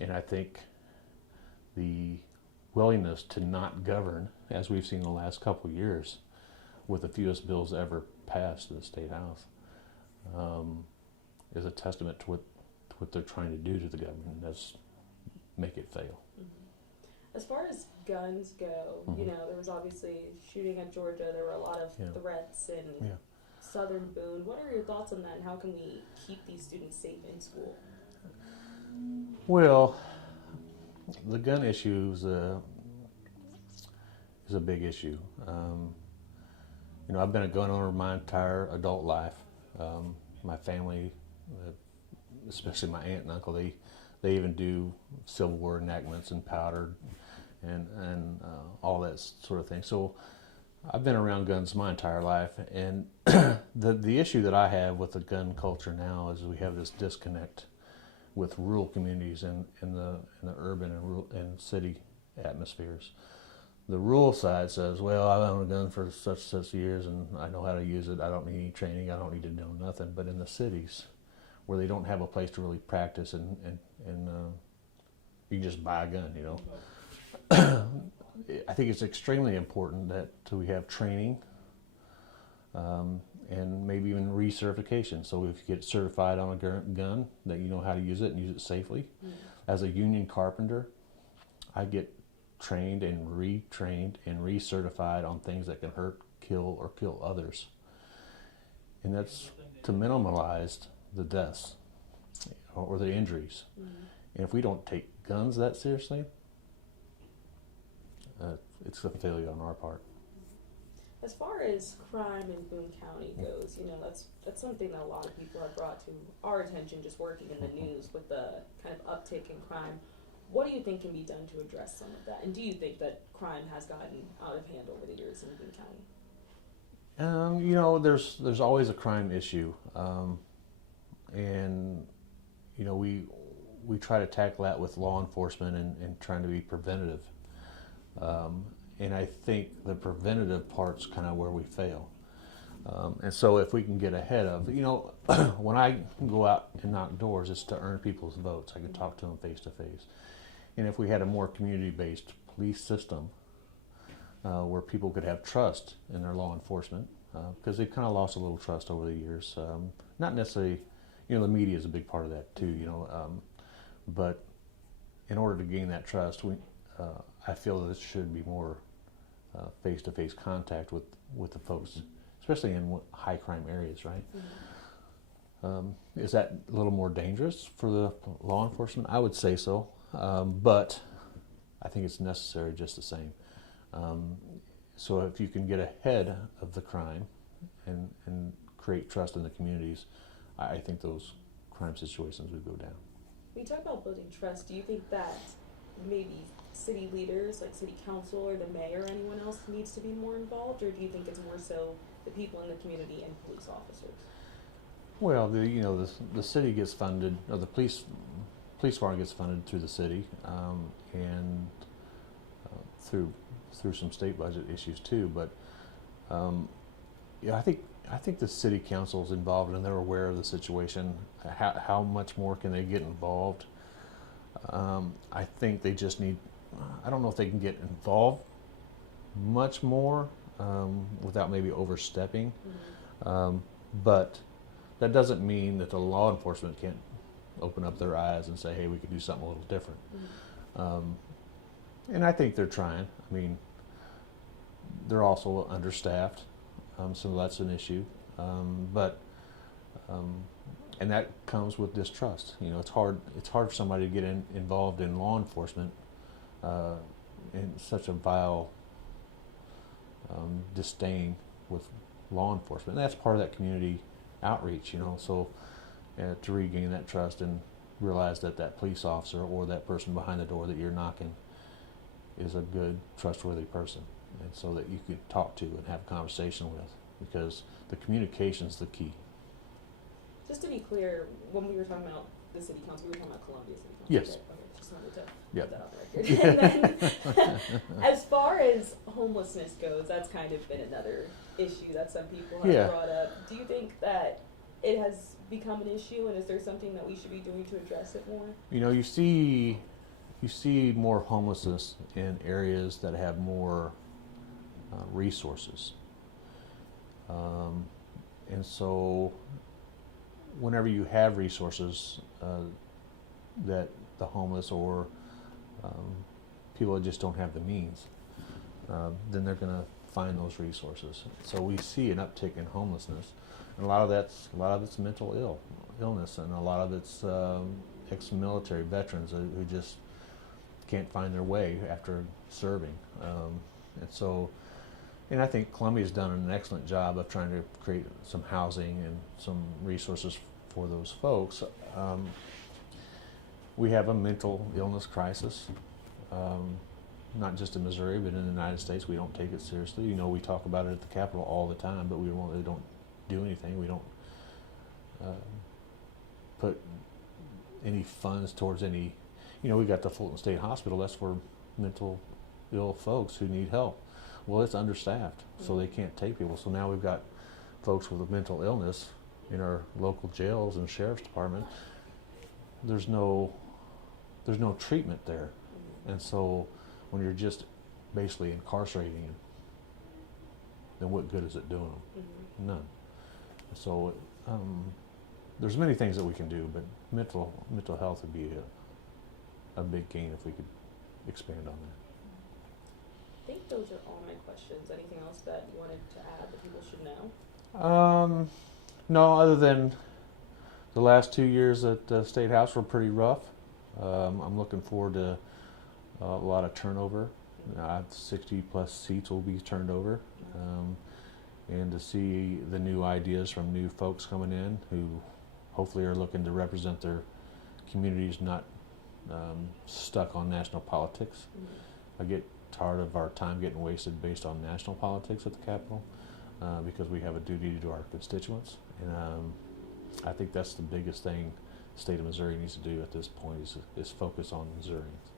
And I think the willingness to not govern, as we've seen the last couple of years, with the fewest bills ever passed in the state house, is a testament to what they're trying to do to the government. That's make it fail. As far as guns go, you know, there was obviously shooting at Georgia. There were a lot of threats in southern Boone. What are your thoughts on that, and how can we keep these students safe in school? Well, the gun issue is a big issue. You know, I've been a gun owner my entire adult life. My family, especially my aunt and uncle, they even do Civil War enactments and powder and all that sort of thing. So I've been around guns my entire life, and the issue that I have with the gun culture now is we have this disconnect with rural communities and in the urban and rural and city atmospheres. The rural side says, well, I've owned a gun for such years and I know how to use it. I don't need any training. I don't need to know nothing. But in the cities, where they don't have a place to really practice and you can just buy a gun, you know. I think it's extremely important that we have training and maybe even recertification. So if you get certified on a gun, that you know how to use it and use it safely. As a union carpenter, I get trained and retrained and recertified on things that can hurt, kill, or kill others. And that's to minimize the deaths or the injuries. And if we don't take guns that seriously, it's a failure on our part. As far as crime in Boone County goes, you know, that's something that a lot of people have brought to our attention just working in the news with the kind of uptick in crime. What do you think can be done to address some of that? And do you think that crime has gotten out of hand over the years in Boone County? You know, there's always a crime issue, and you know we try to tackle that with law enforcement and trying to be preventative. And I think the preventative part's kind of where we fail. And so if we can get ahead of, you know, when I go out and knock doors, it's to earn people's votes. I can talk to them face to face. And if we had a more community-based police system where people could have trust in their law enforcement, because they've kind of lost a little trust over the years. Not necessarily, you know, the media is a big part of that too, you know, but in order to gain that trust, I feel that there should be more face-to-face contact with the folks, especially in high crime areas, right? Is that a little more dangerous for the law enforcement? I would say so, but I think it's necessary just the same. So if you can get ahead of the crime and create trust in the communities, I think those crime situations would go down. When you talk about building trust, do you think that maybe city leaders, like city council or the mayor or anyone else, needs to be more involved, or do you think it's more so the people in the community and police officers? Well, the city gets funded, or the police department gets funded through the city, and through some state budget issues too. But yeah, I think the city council is involved and they're aware of the situation. How much more can they get involved? I think they just need. I don't know if they can get involved much more without maybe overstepping. But that doesn't mean that the law enforcement can't open up their eyes and say, hey, we could do something a little different. And I think they're trying. I mean, they're also understaffed, so that's an issue. And that comes with distrust. You know, it's hard for somebody to get involved in law enforcement in such a vile disdain with law enforcement. And that's part of that community outreach, you know. So to regain that trust and realize that that police officer or that person behind the door that you're knocking is a good, trustworthy person, and so that you can talk to and have a conversation with, because the communication's the key. Just to be clear, when we were talking about the city council, we were talking about Columbia City Council. Yes. Okay, just wanted to put that on the record. And then, as far as homelessness goes, that's kind of been another issue that some people have brought up. Do you think that it has become an issue, and is there something that we should be doing to address it more? You know, you see more homelessness in areas that have more resources, and so whenever you have resources that the homeless or people that just don't have the means, then they're going to find those resources. So we see an uptick in homelessness, and a lot of it's mental illness, and a lot of it's ex-military veterans who just can't find their way after serving, and I think Columbia's done an excellent job of trying to create some housing and some resources for those folks. We have a mental illness crisis, not just in Missouri, but in the United States. We don't take it seriously. You know, we talk about it at the Capitol all the time, but we really don't do anything. We don't put any funds towards any. You know, we got the Fulton State Hospital. That's for mental ill folks who need help. Well, it's understaffed, so they can't take people. So now we've got folks with a mental illness in our local jails and sheriff's department. There's no treatment there, and so when you're just basically incarcerating them, then what good is it doing them? Mm-hmm. None. So there's many things that we can do, but mental health would be a big gain if we could expand on that. I think those are all my questions. Anything else that you wanted to add that people should know? No, other than the last 2 years at the State House were pretty rough. I'm looking forward to a lot of turnover. 60 plus seats will be turned over, and to see the new ideas from new folks coming in who hopefully are looking to represent their communities, not stuck on national politics. I get tired of our time getting wasted based on national politics at the Capitol, because we have a duty to our constituents, and I think that's the biggest thing the state of Missouri needs to do at this point is focus on Missourians.